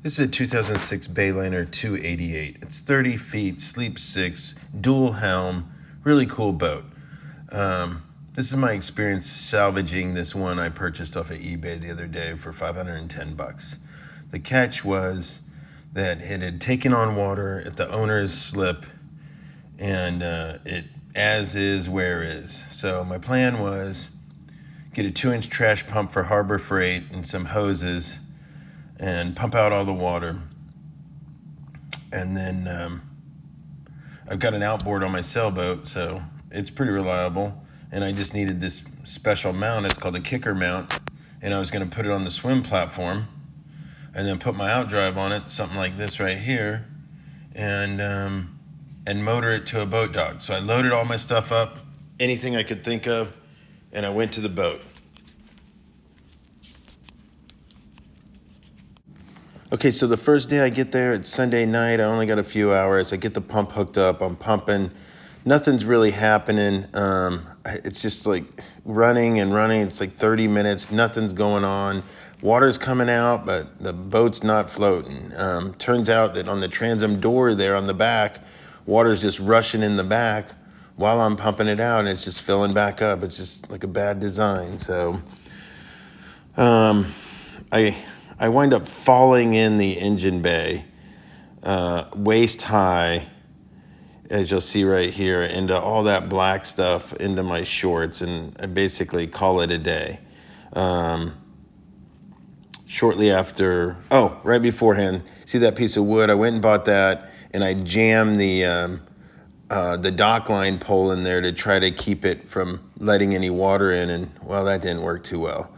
This is a 2006 Bayliner 288. It's 30 feet, sleeps 6, dual helm, really cool boat. This is my experience salvaging this one I purchased off of eBay the other day for 510 bucks. The catch was that it had taken on water at the owner's slip, and it as is, where is. So my plan was get a 2-inch trash pump for Harbor Freight and some hoses and pump out all the water. And then I've got an outboard on my sailboat, so it's pretty reliable. And I just needed this special mount. It's called a kicker mount. And I was going to put it on the swim platform and then put my outdrive on it, something like this right here, and motor it to a boat dock. So I loaded all my stuff up, anything I could think of, and I went to the boat. Okay, so the first day I get there, it's Sunday night. I only got a few hours. I get the pump hooked up. I'm pumping. Nothing's really happening. It's just like running and running. It's like 30 minutes. Nothing's going on. Water's coming out, but the boat's not floating. Turns out that on the transom door there on the back, water's just rushing in the back while I'm pumping it out, and it's just filling back up. It's just like a bad design. So I wind up falling in the engine bay, waist high, as you'll see right here, into all that black stuff into my shorts, and I basically call it a day. Shortly after, right beforehand, see that piece of wood? I went and bought that, and I jammed the dock line pole in there to try to keep it from letting any water in, and well, that didn't work too well.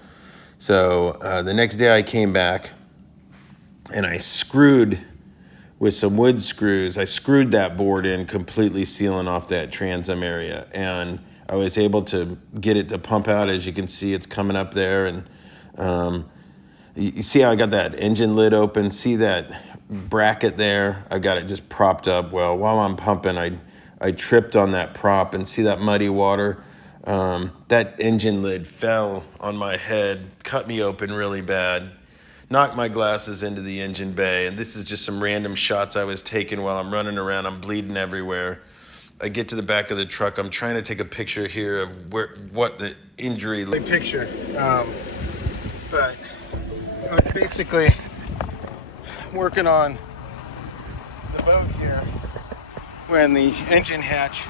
So the next day I came back and I screwed with some wood screws. I screwed that board in, completely sealing off that transom area. And I was able to get it to pump out. As you can see, it's coming up there. And you see how I got that engine lid open? See that bracket there? I got it just propped up. Well, while I'm pumping, I tripped on that prop, and see that muddy water? That engine lid fell on my head, cut me open really bad, knocked my glasses into the engine bay. And this is just some random shots I was taking while I'm running around. I'm bleeding everywhere. I get to the back of the truck. I'm trying to take a picture here of what the injury looked like. Picture, but I was basically working on the boat here when the engine hatch,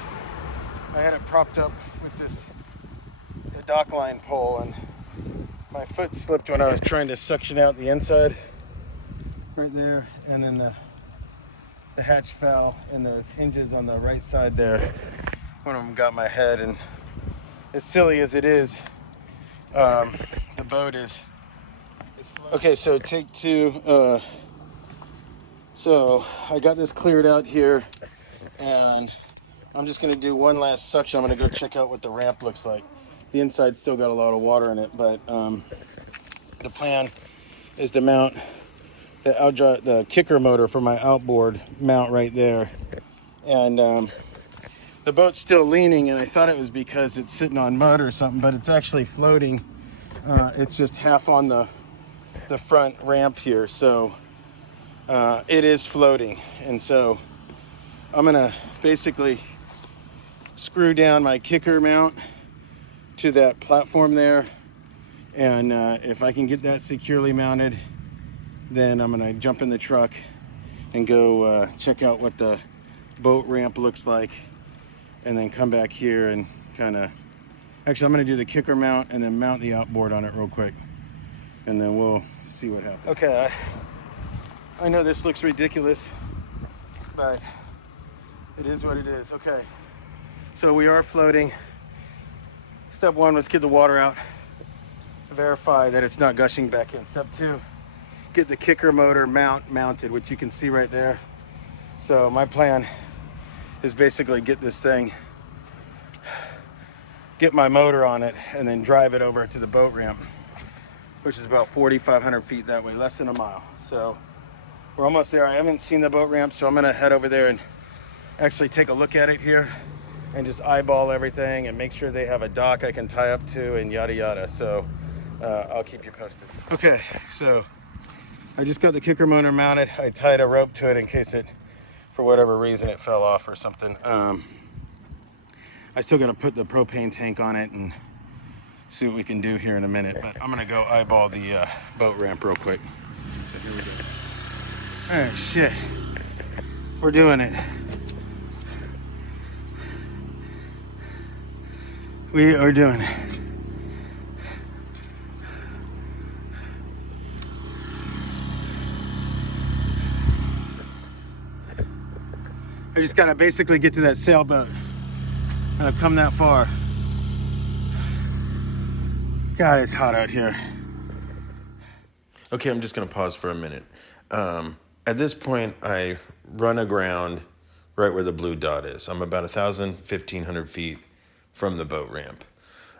I had it propped up with the dock line pole, and my foot slipped when I was trying to suction out the inside right there, and then the hatch fell, and those hinges on the right side there, one of them got my head. And as silly as it is, the boat is okay. So take two. So I got this cleared out here, and I'm just going to do one last suction. I'm going to go check out what the ramp looks like. The inside's still got a lot of water in it, but the plan is to mount the kicker motor for my outboard mount right there. And the boat's still leaning, and I thought it was because it's sitting on mud or something, but it's actually floating. It's just half on the front ramp here, so it is floating. And so I'm going to basically screw down my kicker mount to that platform there, and if I can get that securely mounted, then I'm gonna jump in the truck and go check out what the boat ramp looks like, and then come back here and I'm gonna do the kicker mount and then mount the outboard on it real quick, and then we'll see what happens. Okay, I know this looks ridiculous, but it is what it is. Okay, so we are floating. Step one, let's get the water out, verify that it's not gushing back in. Step two, get the kicker motor mounted, which you can see right there. So my plan is basically get this thing, get my motor on it, and then drive it over to the boat ramp, which is about 4,500 feet that way, less than a mile. So we're almost there. I haven't seen the boat ramp, so I'm gonna head over there and actually take a look at it here and just eyeball everything and make sure they have a dock I can tie up to and yada yada. So I'll keep you posted. Okay, so I just got the kicker motor mounted. I tied a rope to it in case it, for whatever reason, it fell off or something. I still got to put the propane tank on it and see what we can do here in a minute. But I'm gonna go eyeball the boat ramp real quick. So here we go. All right, shit. We're doing it. We are doing it. I just gotta basically get to that sailboat. And I've come that far. God, it's hot out here. Okay, I'm just going to pause for a minute. At this point, I run aground right where the blue dot is. I'm about 1,500 feet from the boat ramp.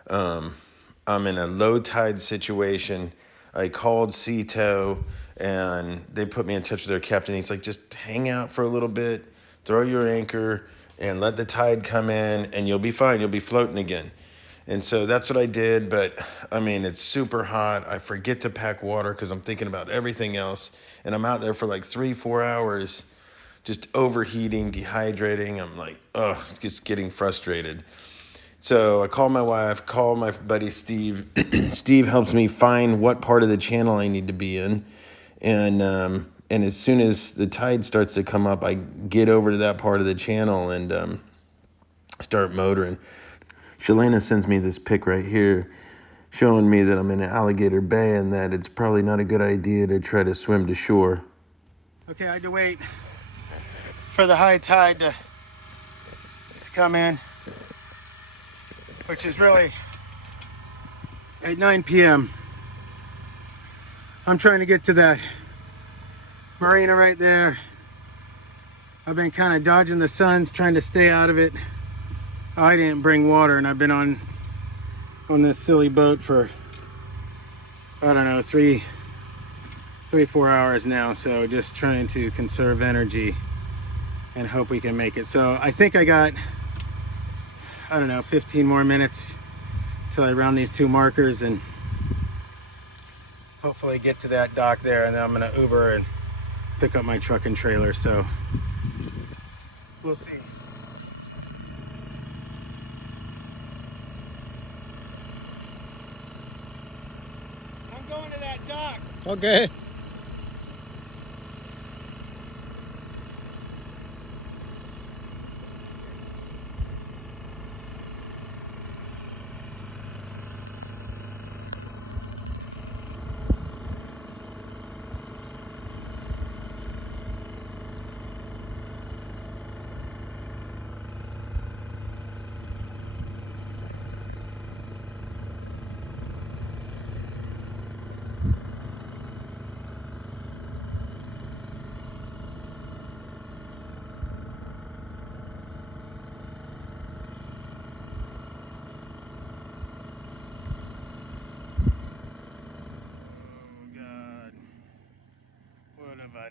I'm in a low tide situation. I called Sea Tow, and they put me in touch with their captain. He's like, just hang out for a little bit, throw your anchor, and let the tide come in, and you'll be fine. You'll be floating again. And so that's what I did, but I mean, it's super hot. I forget to pack water because I'm thinking about everything else. And I'm out there for like 3-4 hours, just overheating, dehydrating. I'm like, oh, just getting frustrated. So I call my wife, call my buddy Steve. Steve helps me find what part of the channel I need to be in. And as soon as the tide starts to come up, I get over to that part of the channel and start motoring. Shalana sends me this pic right here showing me that I'm in Alligator Bay and that it's probably not a good idea to try to swim to shore. Okay, I had to wait for the high tide to come in, which is really at 9 p.m. I'm trying to get to that marina right there. I've been kind of dodging the suns, trying to stay out of it. I didn't bring water, and I've been on this silly boat for, I don't know, 3-4 hours now. So just trying to conserve energy and hope we can make it. So I think I got, I don't know, 15 more minutes till I round these 2 markers and hopefully get to that dock there, and then I'm gonna Uber and pick up my truck and trailer. So we'll see. I'm going to that dock. Okay.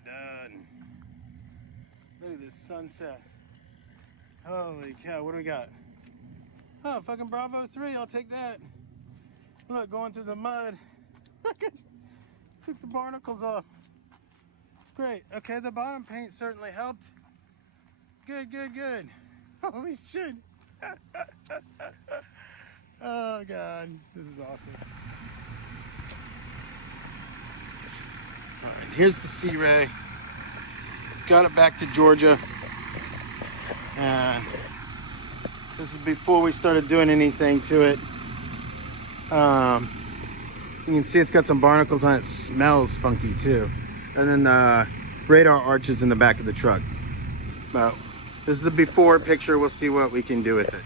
Done. Look at this sunset. Holy cow, what do we got? Oh, fucking Bravo 3, I'll take that. Look, going through the mud. Took the barnacles off. It's great. Okay, the bottom paint certainly helped. Good, good, good. Holy shit. Oh God, this is awesome. All right, here's the Sea Ray. Got it back to Georgia, and this is before we started doing anything to it. You can see it's got some barnacles on it. Smells funky too. And then the radar arches in the back of the truck. But this is the before picture. We'll see what we can do with it.